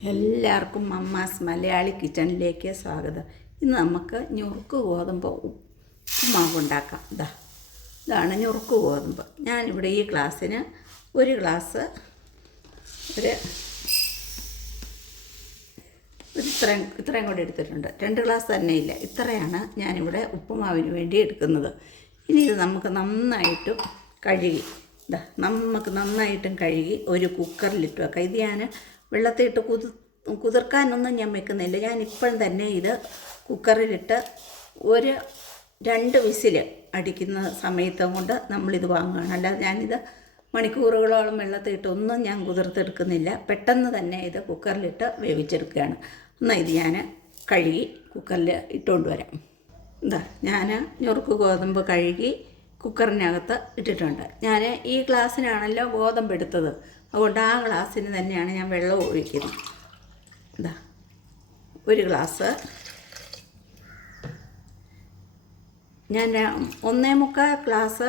എല്ലാവർക്കും മമ്മാസ് മലയാളി കിച്ചണിലേക്ക് സ്വാഗതം. ഇന്ന് നമുക്ക് ഞുറുക്ക് ഗോതമ്പ് ഉപ്പുമാവ് ഉണ്ടാക്കാം ഇതാ ഇതാണ് ഞുറുക്ക് ഗോതമ്പ്. ഞാനിവിടെ ഈ ഗ്ലാസ്സിന് ഒരു ഗ്ലാസ് ഒരു ഒരു ഇത്രയും ഇത്രയും കൂടി എടുത്തിട്ടുണ്ട്. രണ്ട് ഗ്ലാസ് തന്നെ ഇല്ല. ഇത്രയാണ് ഞാനിവിടെ ഉപ്പുമാവിന് വേണ്ടി എടുക്കുന്നത്. ഇനി ഇത് നമുക്ക് നന്നായിട്ട് കഴുകി ഇതാ നമുക്ക് നന്നായിട്ടും കഴുകി ഒരു കുക്കറിലിട്ട് വെക്കാം. ഇത് ഞാൻ വെള്ളത്തിലിട്ട് കുതി കുതിർക്കാനൊന്നും ഞാൻ വെക്കുന്നില്ല. ഞാൻ ഇപ്പോഴും തന്നെ ഇത് കുക്കറിലിട്ട് ഒരു രണ്ട് വിസിൽ അടിക്കുന്ന സമയത്ത് കൊണ്ട് നമ്മളിത് വാങ്ങുകയാണ്. അല്ലാതെ ഞാനിത് മണിക്കൂറുകളോളം വെള്ളത്തിലിട്ട് ഒന്നും ഞാൻ കുതിർത്തെടുക്കുന്നില്ല. പെട്ടെന്ന് തന്നെ ഇത് കുക്കറിലിട്ട് വേവിച്ചെടുക്കുകയാണ്. എന്നാൽ ഇത് ഞാൻ കഴുകി കുക്കറിൽ ഇട്ടുകൊണ്ട് വരാം. എന്താ ഞാൻ ഞുറുക്ക് ഗോതമ്പ് കഴുകി കുക്കറിനകത്ത് ഇട്ടിട്ടുണ്ട്. ഞാൻ ഈ ഗ്ലാസ്സിനാണല്ലോ ഗോതമ്പ് എടുത്തത്. അതുകൊണ്ട് ആ ഗ്ലാസ്സിന് തന്നെയാണ് ഞാൻ വെള്ളം ഒഴിക്കുന്നത്. എന്താ ഒരു ഗ്ലാസ്. ഞാൻ ഒന്നേ മുക്കാൽ ഗ്ലാസ്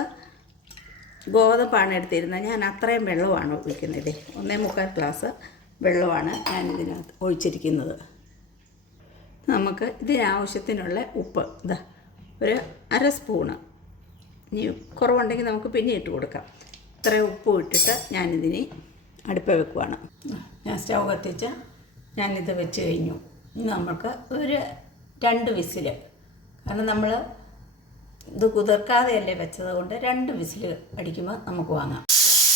ഗോതമ്പാണ് എടുത്തിരുന്നത്. ഞാൻ അത്രയും വെള്ളമാണ് ഒഴിക്കുന്നത്. ഒന്നേ മുക്കാൽ ഗ്ലാസ് വെള്ളമാണ് ഞാൻ ഇതിനകത്ത് ഒഴിച്ചിരിക്കുന്നത്. നമുക്ക് ഇതിനാവശ്യത്തിനുള്ള ഉപ്പ്. ഇതാ ഒരു അര സ്പൂണ്. ഇനി കുറവുണ്ടെങ്കിൽ നമുക്ക് പിന്നെ ഇട്ട് കൊടുക്കാം. ഇത്രയും ഉപ്പ് ഇട്ടിട്ട് ഞാനിതിന് അടുപ്പ് വെക്കുവാണ്. ഞാൻ സ്റ്റൗ കത്തിച്ച് ഞാനിത് വെച്ച് കഴിഞ്ഞു. നമുക്ക് ഒരു രണ്ട് വിസിൽ. കാരണം നമ്മൾ ഇത് കുതിർക്കാതെയല്ലേ വെച്ചത് കൊണ്ട് രണ്ട് വിസിൽ അടിക്കുമ്പോൾ നമുക്ക് വാങ്ങാം.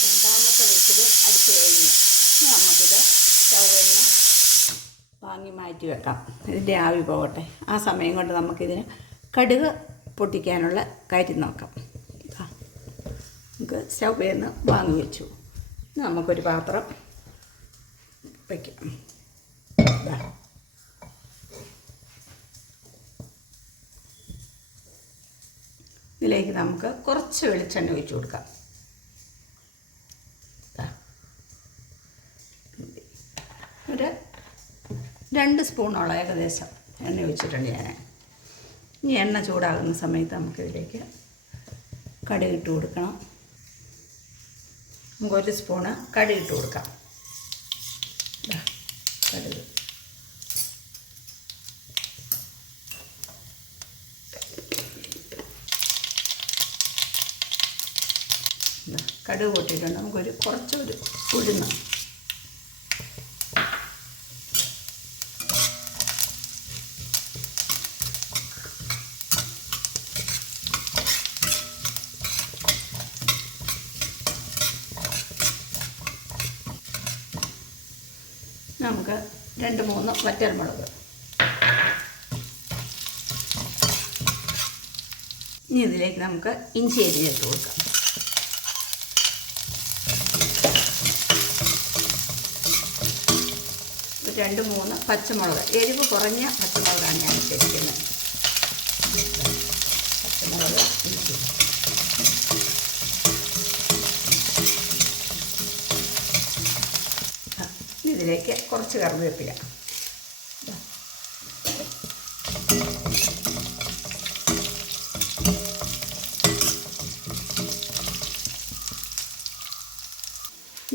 രണ്ടാമത്തെ വിസിൽ അടിച്ച് കഴിഞ്ഞു. നമുക്കിത് സ്റ്റൗവിൽ നിന്ന് വാങ്ങി മാറ്റി വെക്കാം. ഇതിന്റെ ആവി പോകട്ടെ. ആ സമയം കൊണ്ട് നമുക്കിതിന് കടുക് പൊട്ടിക്കാനുള്ള കാര്യം നോക്കാം. നമുക്ക് സ്റ്റൗവിൽ നിന്ന് വാങ്ങി വെച്ചു. നമുക്കൊരു പാത്രം വയ്ക്കാം ഇതിലേക്ക് നമുക്ക് കുറച്ച് വെളിച്ചെണ്ണ ഒഴിച്ചു കൊടുക്കാം. ഒരു രണ്ട് സ്പൂണോളം ഏകദേശം എണ്ണ ഒഴിച്ചിട്ടുണ്ട് ഞാൻ. ഇനി എണ്ണ ചൂടാകുന്ന സമയത്ത് നമുക്കിതിലേക്ക് കടുക് ഇട്ട് കൊടുക്കണം. നമുക്ക് ഒരു സ്പൂണ് കടുക് ഇട്ട് കൊടുക്കാം. കടുക്. കടുക് പൊട്ടിയിട്ടുണ്ട്. നമുക്കൊരു കുറച്ചൊരു ഉഴുന്ന് നമുക്ക് രണ്ട് മൂന്ന് വറ്റൽമുളക് ഇനി ഇതിലേക്ക് നമുക്ക് ഇഞ്ചി അരിഞ്ഞിട്ട് കൊടുക്കാം. രണ്ട് മൂന്ന് പച്ചമുളക്. എരിവ് കുറഞ്ഞ പച്ചമുളകാണ് ഞാൻ ഇട്ടിരിക്കുന്നത് പച്ചമുളക് ഇഞ്ചി ആ, ഇനി ഇതിലേക്ക് കുറച്ച് കറിവേപ്പില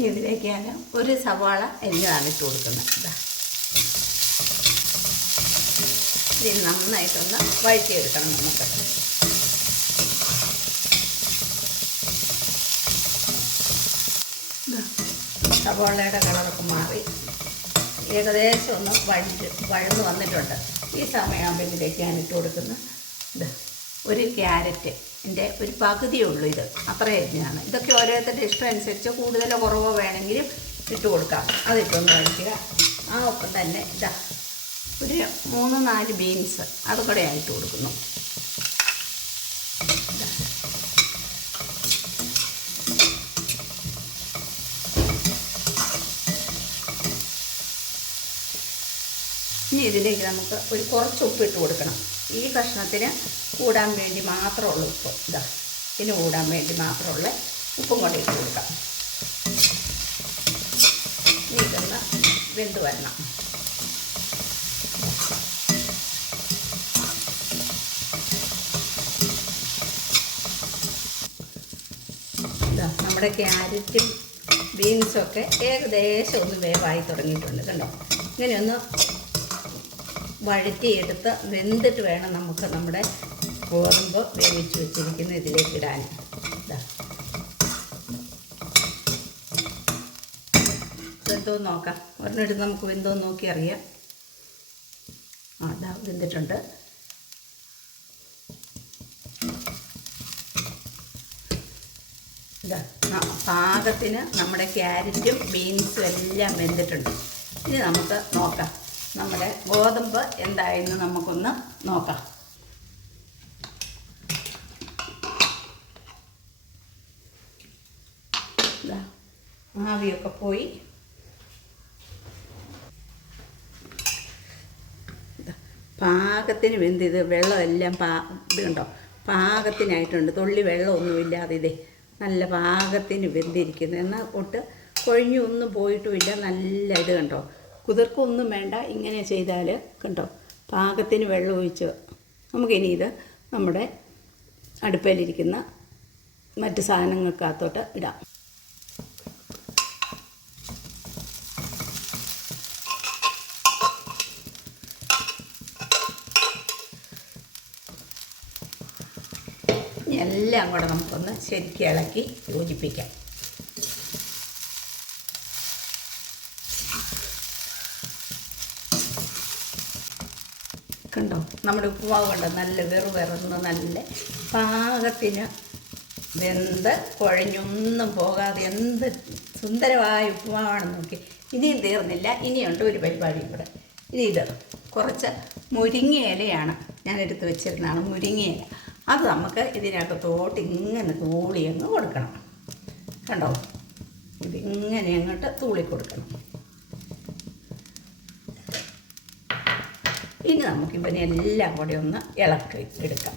ഇതിലേക്ക് ഞാൻ ഒരു സവാള എരിഞ്ഞതാണ് ഇട്ട് കൊടുക്കുന്നത്. ഇത് നന്നായിട്ടൊന്ന് വഴറ്റിയെടുക്കണം നമുക്ക്. സവാളയുടെ കളറൊക്കെ മാറി. ഏകദേശം ഒന്ന് വഴിച്ച് വഴന്ന് വന്നിട്ടുണ്ട്. ഈ സമയമാകുമ്പോൾ ഇതിലേക്ക് ഞാൻ ഇട്ട് കൊടുക്കുന്ന ഇത് ഒരു ക്യാരറ്റ്. എന്റെ ഒരു പകുതിയേ ഉള്ളൂ ഇത്. അത്ര അരിഞ്ഞാണ് ഇതൊക്കെ ഓരോരുത്തരുടെ ഇഷ്ടം അനുസരിച്ച് കൂടുതലോ കുറവോ വേണമെങ്കിലും ഇട്ട് കൊടുക്കാം. അതിട്ടൊന്ന് കഴിക്കുക. ആ ഒപ്പം തന്നെ ഇതാ ഒരു മൂന്ന് നാല് ബീൻസ് അതുകൂടെ ഇട്ട് കൊടുക്കുന്നു. ഇനി ഇതിലേക്ക് നമുക്ക് ഒരു കുറച്ച് ഉപ്പ് ഇട്ട് കൊടുക്കണം. ഈ കഷ്ണത്തിന് കൂടാൻ വേണ്ടി മാത്രമുള്ള ഉപ്പ്. ഇതാ ഇതിന് കൂടാൻ വേണ്ടി മാത്രമുള്ള ഉപ്പും കൂടെ ഇട്ട് കൊടുക്കാം. ഇതൊന്ന് വെന്ത് വരണം. നമ്മുടെ ക്യാരറ്റും ബീൻസൊക്കെ ഏകദേശം ഒന്ന് വേവായി തുടങ്ങിയിട്ടുണ്ട്. കണ്ടോ? ഇങ്ങനെയൊന്ന് വഴറ്റിയെടുത്ത് വെന്തിട്ട് വേണം നമുക്ക് നമ്മുടെ ഗോതമ്പ് വേവിച്ച് വെച്ചിരിക്കുന്ന ഇതിലേക്ക് ഇടാൻ. വെന്തോന്ന് നോക്കാം. ഒരെണ്ണെടുത്ത് നമുക്ക് വെന്തോന്ന് നോക്കി അറിയാം. ആ ഇതാ വെന്തിട്ടുണ്ട്. പാകത്തിന് നമ്മുടെ ക്യാരറ്റും ബീൻസും എല്ലാം വെന്തിട്ടുണ്ട്. ഇനി നമുക്ക് നോക്കാം. നമ്മുടെ ഗോതമ്പ് എന്തായെന്ന് നമുക്കൊന്ന് നോക്കാം. ആവിയൊക്കെ പോയി. പാകത്തിന് വെന്ത് ഇത് വെള്ളമെല്ലാം പാ ഇതുണ്ടോ പാകത്തിനായിട്ടുണ്ട്. തുള്ളി വെള്ളമൊന്നുമില്ലാതെ ഇതേ നല്ല പാകത്തിന് വെന്തിരിക്കുന്നു. എന്നാൽ ഒട്ട് കൊഴിഞ്ഞൊന്നും പോയിട്ടുമില്ല. നല്ല ഇത് കണ്ടോ? കുതിർക്കൊന്നും വേണ്ട ഇങ്ങനെ ചെയ്താൽ കണ്ടോ? പാകത്തിന് വെള്ളം ഒഴിച്ച് നമുക്കിനി ഇത് നമ്മുടെ അടുപ്പയിലിരിക്കുന്ന മറ്റ് സാധനങ്ങൾക്കകത്തോട്ട് ഇടാം. എല്ലാം കൂടെ നമുക്കൊന്ന് ശരിക്കും ഇളക്കി യോജിപ്പിക്കാം. കണ്ടോ നമ്മുടെ ഉപ്പുമാവ് കണ്ടോ? നല്ല വെറു വെറുന്ന് നല്ല പാകത്തിന് വെന്ത് കുഴഞ്ഞൊന്നും പോകാതെ എന്ത് സുന്ദരമായ ഉപ്പുമാവാണെന്ന് നോക്കി. ഇനിയും തീർന്നില്ല. ഇനിയുണ്ട് ഒരു പരിപാടി കൂടെ ഇനി ഇത് കുറച്ച് മുരിങ്ങ ഇലയാണ് ഞാൻ എടുത്ത് വെച്ചിരുന്നതാണ് മുരിങ്ങ ഇല. അത് നമുക്ക് ഇതിനകത്തോട്ട് ഇങ്ങനെ തൂളി അങ്ങ് കൊടുക്കണം. കണ്ടോ? ഇതിങ്ങനെ അങ്ങോട്ട് തൂളി കൊടുക്കണം ഇനി നമുക്ക് ഇവനെ എല്ലാം കൂടി ഒന്ന് ഇളക്കി എടുക്കാം.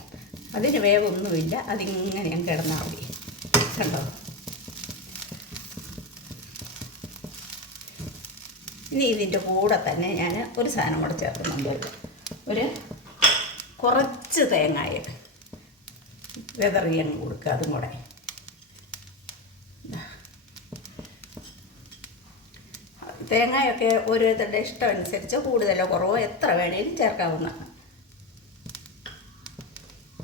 അതിന് വേവൊന്നുമില്ല. അതിങ്ങനെ ഞാൻ കിടന്നാൽ മതി. കണ്ടോ? ഇനി ഇതിന്റെ കൂടെ തന്നെ ഞാൻ ഒരു സാധനം കൂടെ ചേർക്കുന്നുണ്ട്. ഒരു കുറച്ച് തേങ്ങായ വെതറിയങ്ങ് കൊടുക്കുക അതും കൂടെ. തേങ്ങയൊക്കെ ഓരോരുത്തരുടെ ഇഷ്ടം അനുസരിച്ച് കൂടുതലോ കുറവോ എത്ര വേണേലും ചേർക്കാവുന്നതാണ്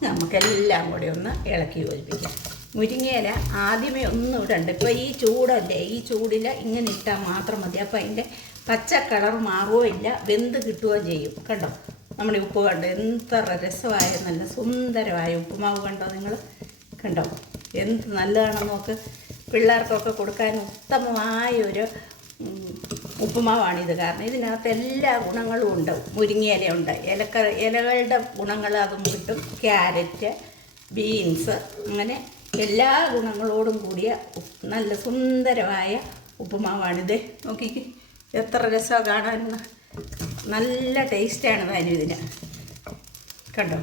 നമുക്കെല്ലാം കൂടി ഒന്ന് ഇളക്കി യോജിപ്പിക്കാം. മുരിങ്ങയില ആദ്യമേ ഒന്നും ഇടണ്ട. ഇപ്പോൾ ഈ ചൂടല്ലേ ഈ ചൂടിൽ ഇങ്ങനെ ഇട്ടാൽ മാത്രം മതി. അപ്പോൾ അതിന്റെ പച്ച കളർ മാറുകയോ ഇല്ല വെന്ത് കിട്ടുകയോ ചെയ്യും. കണ്ടോ? നമ്മുടെ ഉപ്പ് കണ്ടോ? എത്ര രസമായ നല്ല സുന്ദരമായ ഉപ്പുമാവ് കണ്ടോ നിങ്ങൾ? കണ്ടോ? എന്ത് നല്ലതാണെന്ന് നോക്ക്. പിള്ളേർക്കൊക്കെ കൊടുക്കാൻ ഉത്തമമായ ഒരു ഉപ്പുമാവാണിത് കാരണം ഇതിനകത്ത് എല്ലാ ഗുണങ്ങളും ഉണ്ട്. മുരിങ്ങയില ഉണ്ട്. ഇലക്ക ഇലകളുടെ ഗുണങ്ങൾ അതും കിട്ടും. ക്യാരറ്റ് ബീൻസ് അങ്ങനെ എല്ലാ ഗുണങ്ങളോടും കൂടിയ നല്ല സുന്ദരമായ ഉപ്പുമാവാണിത്. നോക്കിക്ക് എത്ര രസമാണ് കാണാനെന്ന് നല്ല ടേസ്റ്റാണ് താനും ഇതിന്. കണ്ടോ?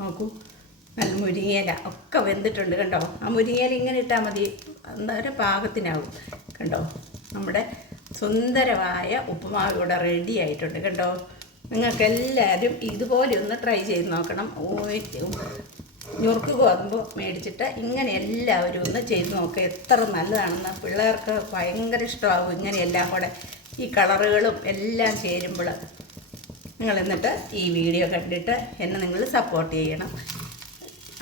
നോക്കൂ. മുരിങ്ങയില ഒക്കെ വെന്തിട്ടുണ്ട് കണ്ടോ? ആ മുരിങ്ങയില ഇങ്ങനെ ഇട്ടാൽ മതി. എന്തായാലും പാകത്തിനാവും. കണ്ടോ? നമ്മുടെ സുന്ദരമായ ഉപ്പുമാവ് ഇവിടെ റെഡി ആയിട്ടുണ്ട് കണ്ടോ? നിങ്ങൾക്കെല്ലാവരും ഇതുപോലെ ഒന്ന് ട്രൈ ചെയ്ത് നോക്കണം. ഞുറുക്ക് ഗോതമ്പ് മേടിച്ചിട്ട് ഇങ്ങനെ എല്ലാവരും ഒന്ന് ചെയ്ത് നോക്കുക എത്ര നല്ലതാണെന്ന് പിള്ളേർക്ക് ഭയങ്കര ഇഷ്ടമാകും ഇങ്ങനെയെല്ലാം കൂടെ. ഈ കളറുകളും എല്ലാം ചേരുമ്പോൾ. നിങ്ങൾ എന്നിട്ട് ഈ വീഡിയോ കണ്ടിട്ട് എന്നെ നിങ്ങൾ സപ്പോർട്ട് ചെയ്യണം.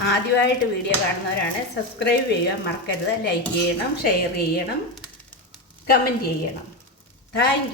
ആദ്യമായിട്ട് വീഡിയോ കാണുന്നവരാണ്. സബ്സ്ക്രൈബ് ചെയ്യുക മറക്കരുത്. ലൈക്ക് ചെയ്യണം ഷെയർ ചെയ്യണം കമന്റ് ചെയ്യണം. താങ്ക്